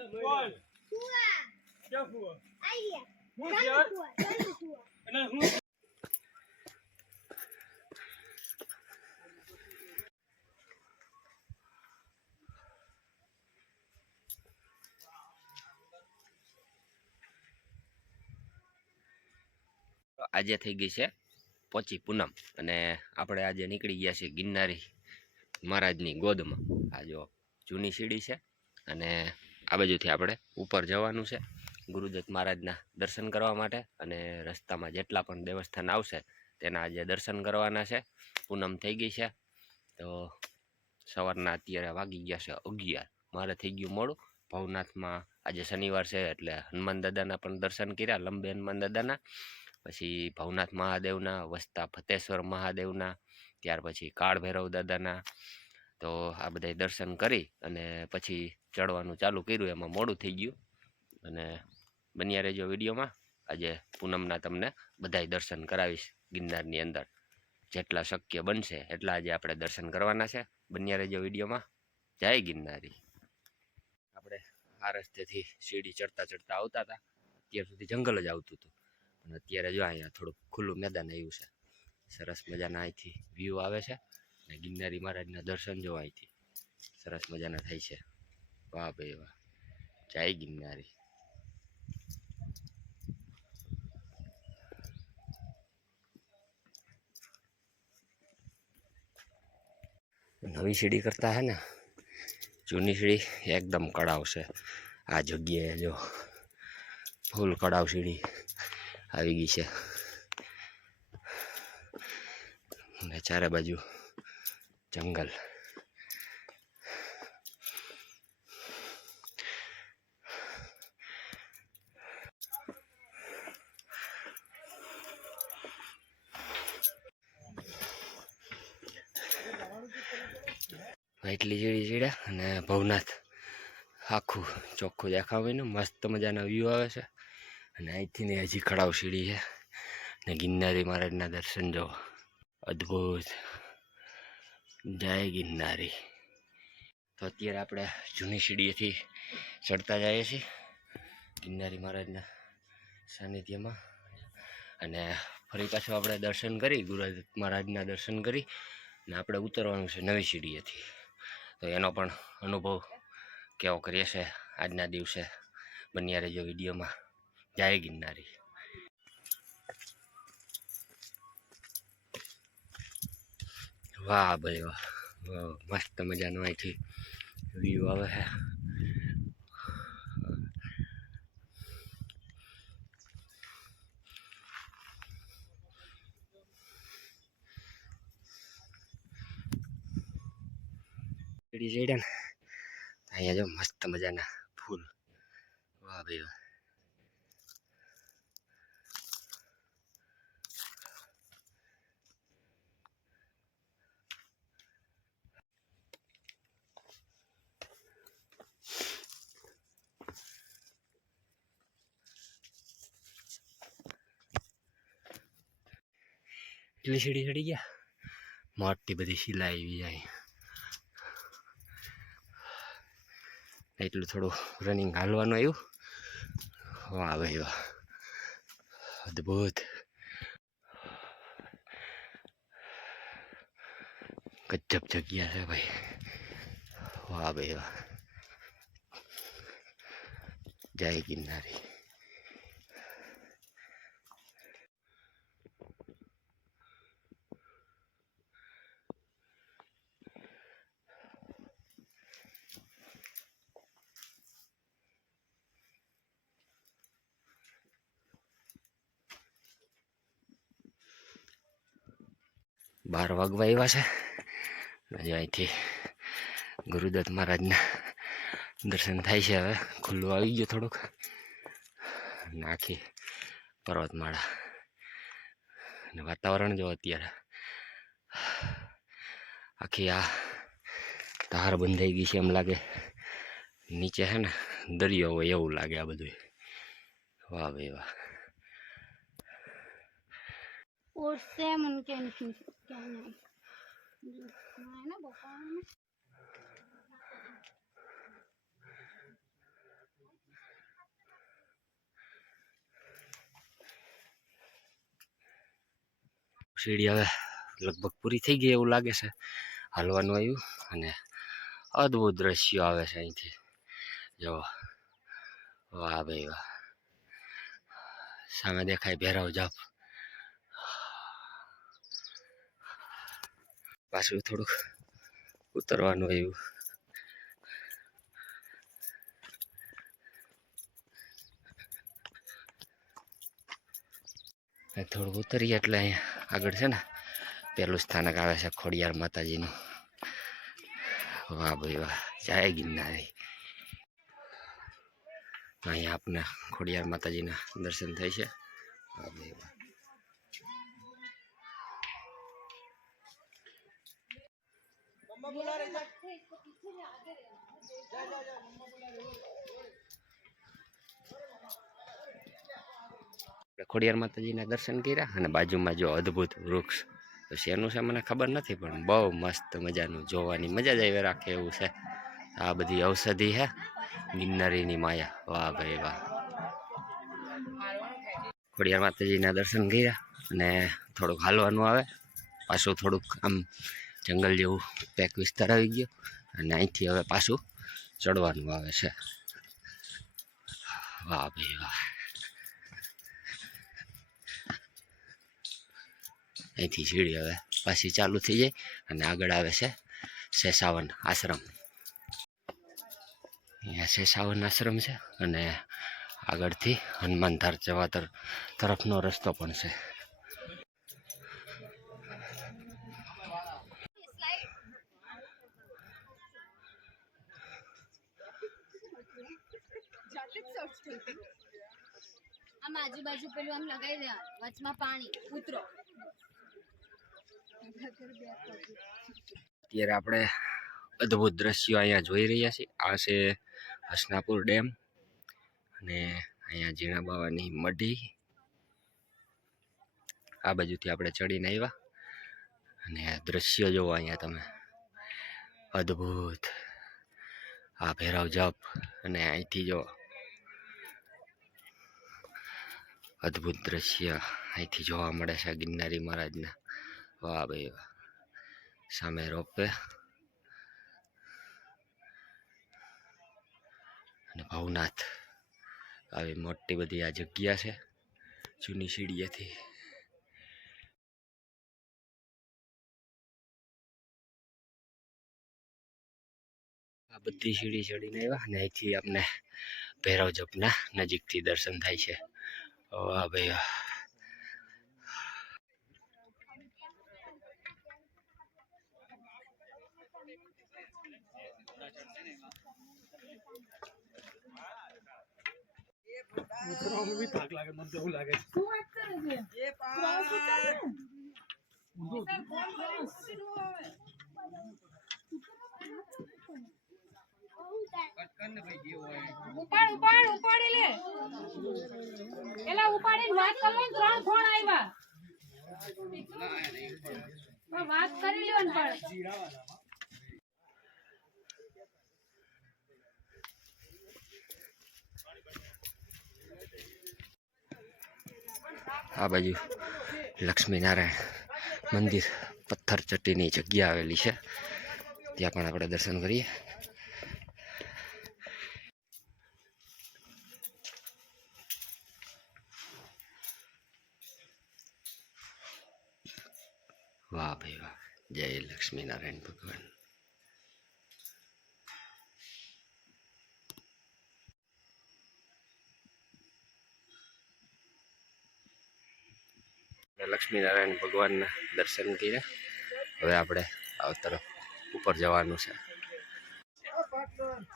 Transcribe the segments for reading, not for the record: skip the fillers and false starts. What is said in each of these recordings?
કોણ ક્યાં ફુવા આયા હું છે અને હું આજે થઈ ગઈ છે પોચી પૂનમ અને આપણે આજે નીકળી ગયા છીએ ગિરનારી મહારાજની ગોદમાં. આ જો જૂની સીડી છે અને આ બાજુથી આપણે ઉપર જવાનું છે ગુરુદત્ત મહારાજના દર્શન કરવા માટે. અને રસ્તામાં જેટલા પણ દેવસ્થાન આવશે તેના આજે દર્શન કરવાના છે. પૂનમ થઈ ગઈ છે તો સવારના અત્યારે વાગી ગયા છે 11. મારે થઈ ગયું મોડું. ભવનાથમાં આજે શનિવાર છે એટલે હનુમાન દાદાના પણ દર્શન કર્યા, લંબે હનુમાન દાદાના, પછી ભવનાથ મહાદેવના, વસતા ફતેશ્વર મહાદેવના, ત્યાર પછી કાળ ભૈરવ દાદાના. તો આ બધા દર્શન કરી અને પછી ચડવાનું ચાલુ કર્યું. એમાં મોડું થઈ ગયું અને બન્યા રહેજો વિડીયોમાં. આજે પૂનમના તમને બધાય દર્શન કરાવીશ ગિરનારની અંદર. જેટલા શક્ય બનશે એટલા આજે આપણે દર્શન કરવાના છે. બન્યા રહેજો વિડીયોમાં. જય ગિરનારી. આપણે આ રસ્તેથી સીડી ચડતા ચડતા આવતા હતા. અત્યાર સુધી જંગલ જ આવતું હતું પણ અત્યારે જો અહીંયા થોડુંક ખુલ્લું મેદાન આવ્યું છે. સરસ મજાના અહીંથી વ્યૂ આવે છે અને ગિરનારી મહારાજના દર્શન જો અહીંથી સરસ મજાના થાય છે. વાહ ભાઈ વાહ, જય ગિરનારી. નવી સીડી કરતા હે ને જૂની સીડી એકદમ કડાવ છે. આ જગ્યાએ જો ફૂલ કડાવ સીડી આવી ગઈ છે અને ચારે બાજુ જંગલ. એટલી સીડી ચડ્યા અને ભવનાથ આખું ચોખ્ખું દેખાવાનું મસ્ત મજાના વ્યૂ આવે છે. અને અહીંથી ને હજી કડાવ સીડી છે ને ગિરનારી મહારાજના દર્શન જો અદ્ભુત. જય ગિરનારી. તો અત્યારે આપણે જૂની સીડીએથી ચડતા જઈએ છીએ ગિરનારી મહારાજના સાનિધ્યમાં. અને ફરી પાછું આપણે દર્શન કરી ગુરુદત્ત મહારાજના દર્શન કરી અને આપણે ઉતરવાનું છે નવી સીડીએથી. તો એનો પણ અનુભવ કેવો કરીએ છે આજના દિવસે. બન્યા રહેજો વિડીયોમાં. જય ગિરનારી. વાહ ભાઈ વાહ, મસ્ત મજાનો અહીંથી વ્યૂ આવે છે. સીડી ચડ્યા ને અહીંયા જો મસ્ત મજાના ફૂલ. વાહ ભાઈ વાહ. એટલી સીડી ચડી ગયા, મોટી બધી શિલા આવી જાય. એટલું થોડું રનિંગ હાલવાનું આવ્યું. વાહ ભાઈ વાહ, અદ્ભુત. ગજબ જગ્યા છે ભાઈ. વાહ ભાઈ વાહ, જય ગિરનારી. બાર વાગવા આવ્યા છે. હજી અહીંથી ગુરુદત્ત મહારાજના દર્શન થાય છે. હવે ખુલ્લું આવી ગયું થોડુંક. આખી પર્વતમાળા અને વાતાવરણ જો અત્યારે આખી આ ધાર બંધાઈ ગઈ છે એમ લાગે. નીચે છે ને દરિયો હોય એવું લાગે આ બધું. વાહ ભાઈ વાહ. और सेमन क्या नहीं क्या नहीं ना સીડી હવે લગભગ પૂરી થઈ ગઈ એવું લાગે છે. હાલવાનું આવ્યું અને અદ્ભુત દ્રશ્યો આવે છે અહીંથી. જો વાહ ભાઈ વાહ, સામે દેખાય ભેરવ જાપ. પાછું થોડુંક ઉતરવાનું આવ્યું. થોડુંક ઉતરીએ એટલે અહીંયા આગળ છે ને પેલું સ્થાનક આવે છે ખોડિયાર માતાજીનું. વાહ ભાઈ વાહ, જય ગિરનારી. અહીંયા આપને ખોડિયાર માતાજીના દર્શન થાય છે. વાહ ભાઈ વાહ. ખોડિયાર માતાજીના દર્શન કર્યા અને બાજુમાં જો અદ્ભુત વૃક્ષ. તો શેનું છે મને ખબર નથી, પણ બહુ મસ્ત મજાનું, જોવાની મજા જ આવી રાખે એવું છે. આ બધી ઔષધિ હે ગિરનારીની માયા. વાહ ભાઈ વાહ. ખોડિયાર માતાજીના દર્શન કર્યા અને થોડુંક હાલવાનું આવે. પાછું થોડુંક આમ જંગલ જેવું પેક વિસ્તાર આવી ગયો અને અહીંથી હવે પાછું ચડવાનું આવે છે. વાહ ભાઈ વાહ. અહીંથી સીડી હવે પાછી ચાલુ થઈ જાય અને આગળ આવે છે શેષાવન આશ્રમ. અહીંયા શેષાવન આશ્રમ છે અને આગળથી હનુમાનધાર જવા તરફનો રસ્તો પણ છે. આમ આજુબાજુ પેલું આમ લગાવી દેવા, વચમાં પાણી ઉતરો. અત્યારે આપણે અદ્ભુત દ્રશ્યો અહીંયા જોઈ રહ્યા છીએ. આ છે હસનાપુર ડેમ અને અહીંયા ઝીણા બાવાની મઢી. આ બાજુથી આપણે ચડીને આવ્યા અને દ્રશ્યો જોવો અહીંયા તમે, અદ્ભુત. આ ભૈરવ જપ અને અહીંથી જો અદ્ભુત દ્રશ્ય અહીંથી જોવા મળે છે ગિરનારી મહારાજના. વાહ ભાઈ વાહ. સામે રોપવે અને ભવનાથ. આવી મોટી બધી આ જગ્યા છે જૂની સીડીએથી. આ બધી સીડી ચડીને આવ્યા અને અહીંથી આપણે ભૈરવ જપના નજીકથી દર્શન થાય છે. વાહ ભાઈ વાહ. ઉતરવામાં બી થાક લાગે, મને તો એવું લાગે. ઉપાડ ઉપાડ ઉપાડી લે. એલા ઉપાડીને વાત કરવો ને 3 ફોન આવ્યા. વાત કરી લ્યો ને પણ. આ બાજુ લક્ષ્મીનારાયણ મંદિર પથ્થર ચટ્ટીની જગ્યા આવેલી છે, ત્યાં પણ આપણે દર્શન કરીએ. વાહ ભાઈ વાહ, જય લક્ષ્મીનારાયણ ભગવાન. લક્ષ્મીનારાયણ ભગવાનના દર્શન કર્યા. હવે આપણે આ તરફ ઉપર જવાનું છે.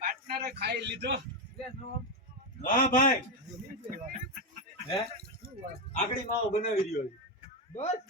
પાર્ટનરે ખાઈ લીધો. વાહ ભાઈ, હે આગળી માવો બનાવી રહ્યો છે. બસ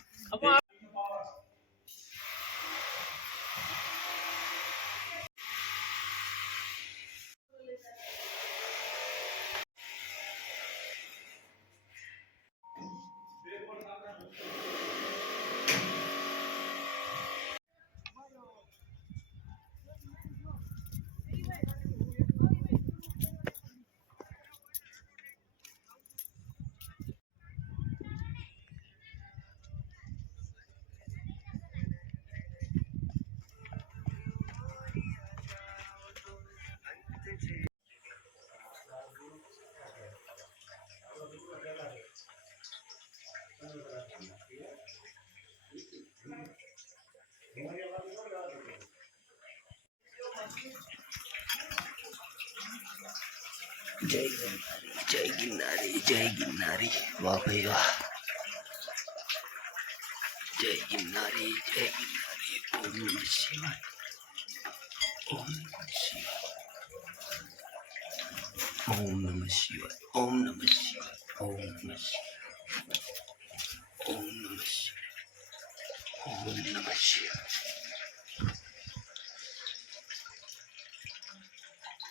જય ગિરનારી, જય ગિરનારી, વાહ ભાઈ વાહ. જય ગિરનારી, જય ગિરનારી. ઓમ નમઃ શિવાય, ઓમ નમઃ શિવાય, ઓમ નમઃ શિવાય, ઓમ નમઃ શિવાય, ઓમ નમઃ શિવાય, ઓમ નમઃ શિવાય, ઓમ નમઃ શિવાય.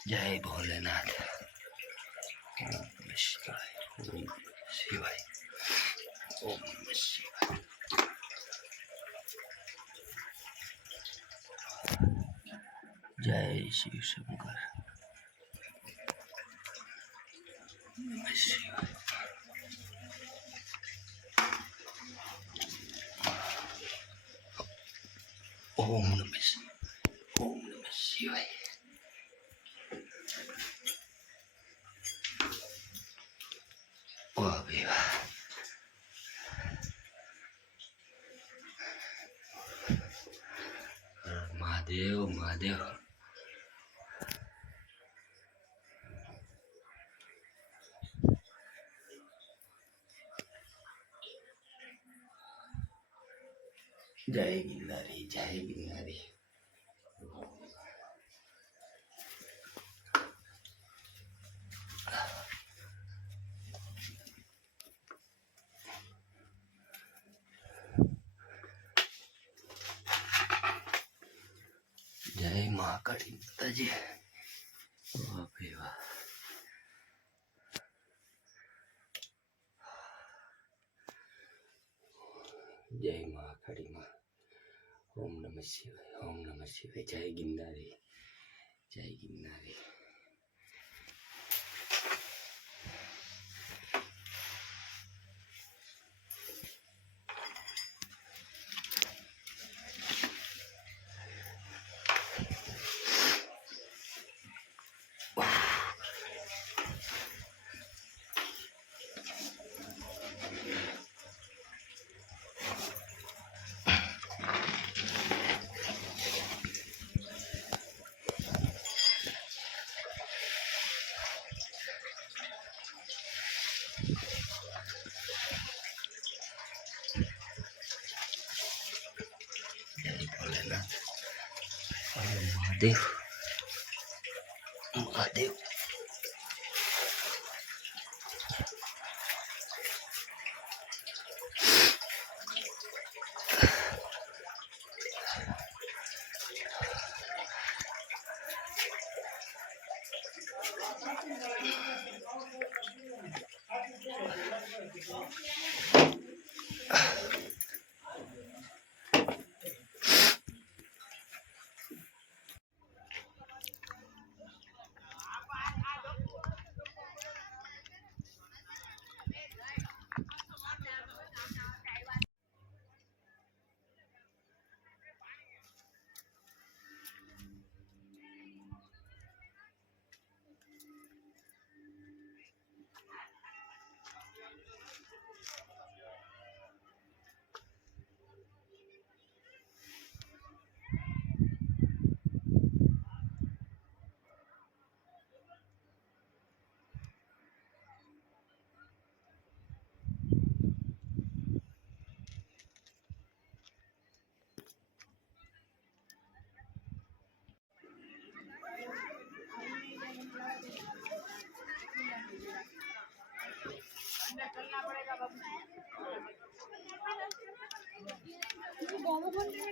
જય ભોલેનાથ. ઓમ નમઃ શિવાય, ઓમ નમઃ શિવાય, ઓમ નમઃ શિવાય. જય શિવ શંકર. નમઃ શિવાય. ઓમ નમઃ શિવાય, ઓમ નમઃ શિવાય. વાહ ભાઈ વાહ. મહાદેવ, મહાદેવ. જય ગિરનારી, જય ગિરનારી. જય મહાકાળી માતાજી. વાહ ભાઈ વાહ. જય મહાકાળી માં. ઓમ નમઃ શિવાય, ઓમ નમઃ શિવાય. જય ગિરનારી, જય ગિરનારી. જય ભોલેનાથ. મહાદેવ, મહાદેવ.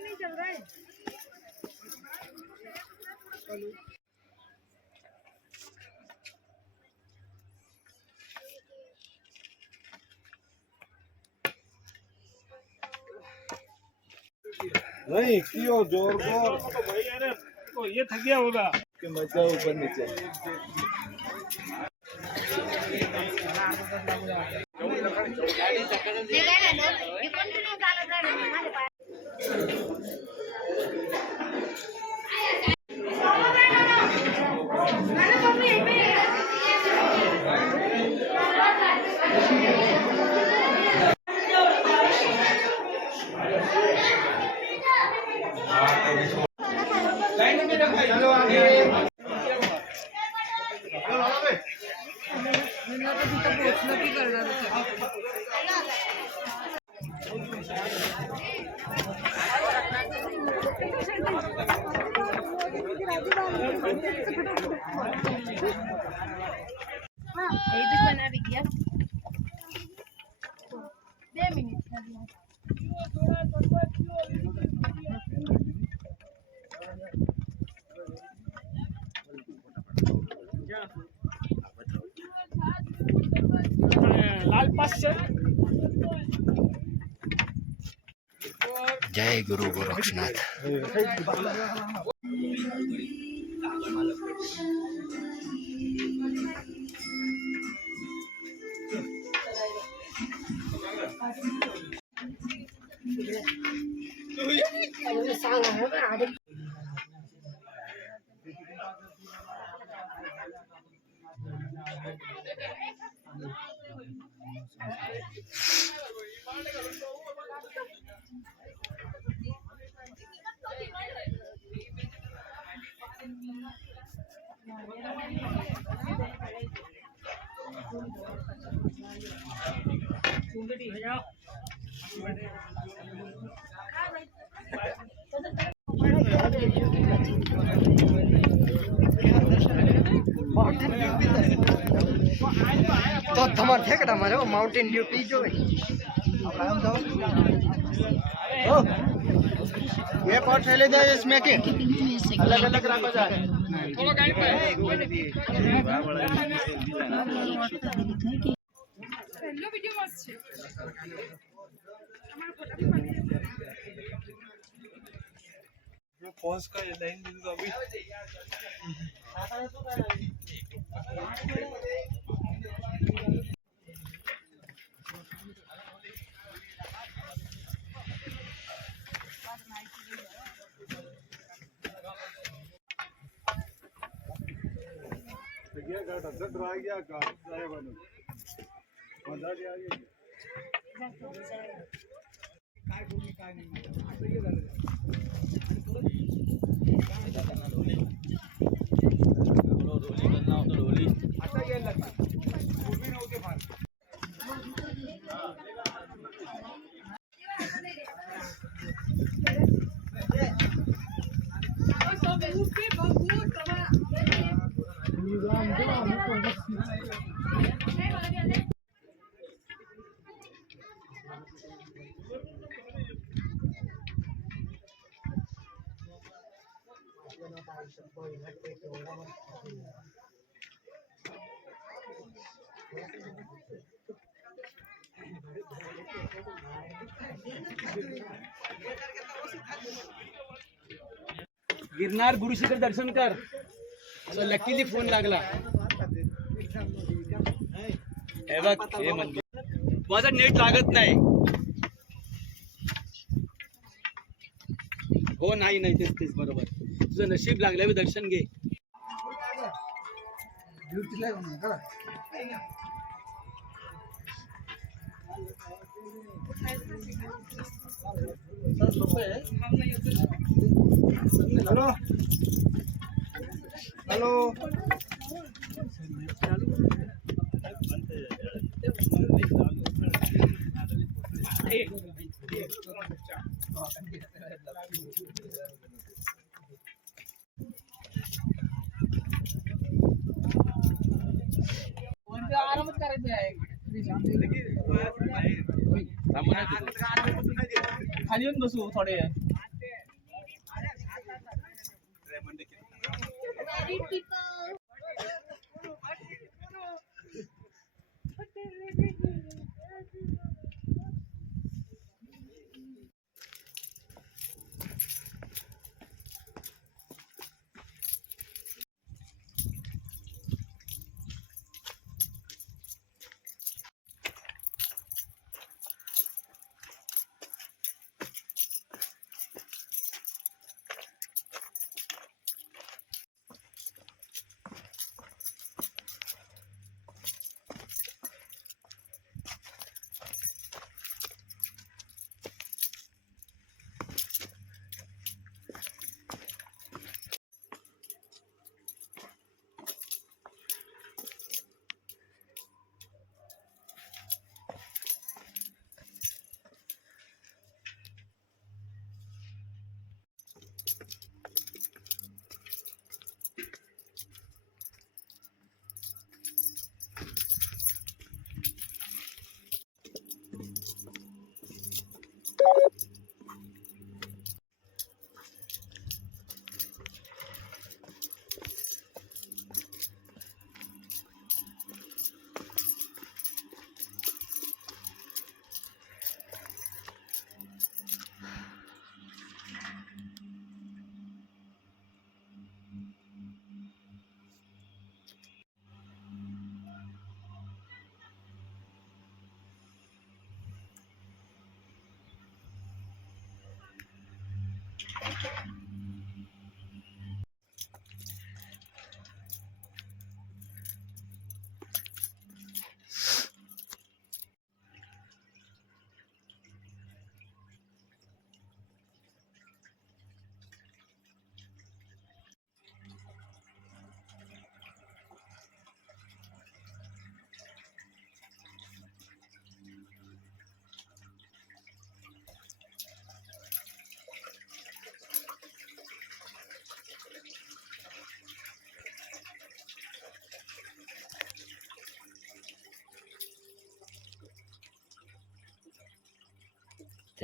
नहीं चल रहा है। नहीं कियो जोर जोर तो भाई अरे तो ये थक गया होगा कि मजा ऊपर नीचे બનાવી ગયા 2 મિનિટ લાલ પાસ છે જય ગુરુ ગોરક્ષનાથ. તો તમારે ઠેકડા મારે માઉન્ટેન ડ્યુ પી જો ये पॉट फैले जाए इसमें के अलग अलग रखा जाए थोड़ा कहीं पे હેલો વિડિયો મસ્ત છે जो पॉज का ये लाइन दे दो अभी गिरनार गुरु शिखर दर्शन कर असं लकीली फोन लागला हे बघ हे मंदिर माझा नेट लागत नाही हो नाही नाही तेच तेच बरोबर तुझं नशीब लागलं बी दर्शन घे हेलो हेलो आरामच करायचं आहे खाली येऊन बसू थोडे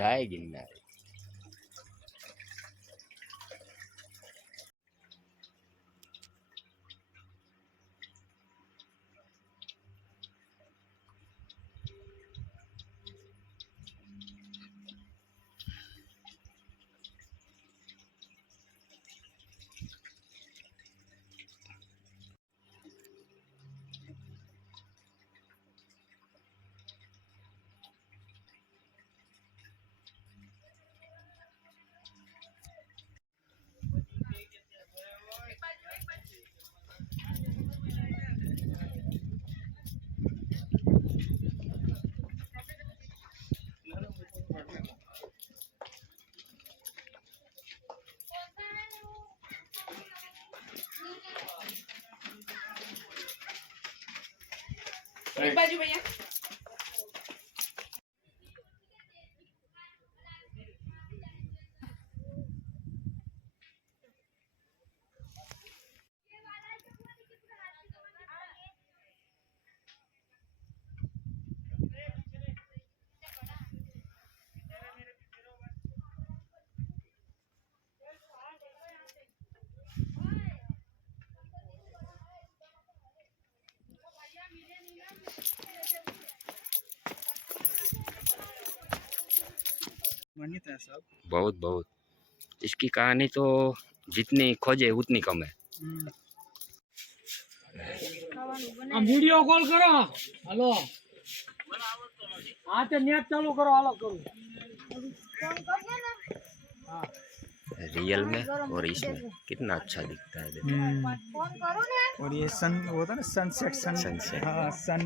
જય ગિરનાર. એક બાજુ ભૈયા मान्यता है सब। बहुत बहुत इसकी कहानी तो जितनी खोजे उतनी कम है. આમ વિડિયો કોલ કરો હાલો હા તે નેટ ચાલુ કરો હાલો કરું रियल में और इसमें कितना अच्छा दिखता है देखो. ફોન કરું ને और ये सन होता है ना सनसेट Sunset. हाँ सन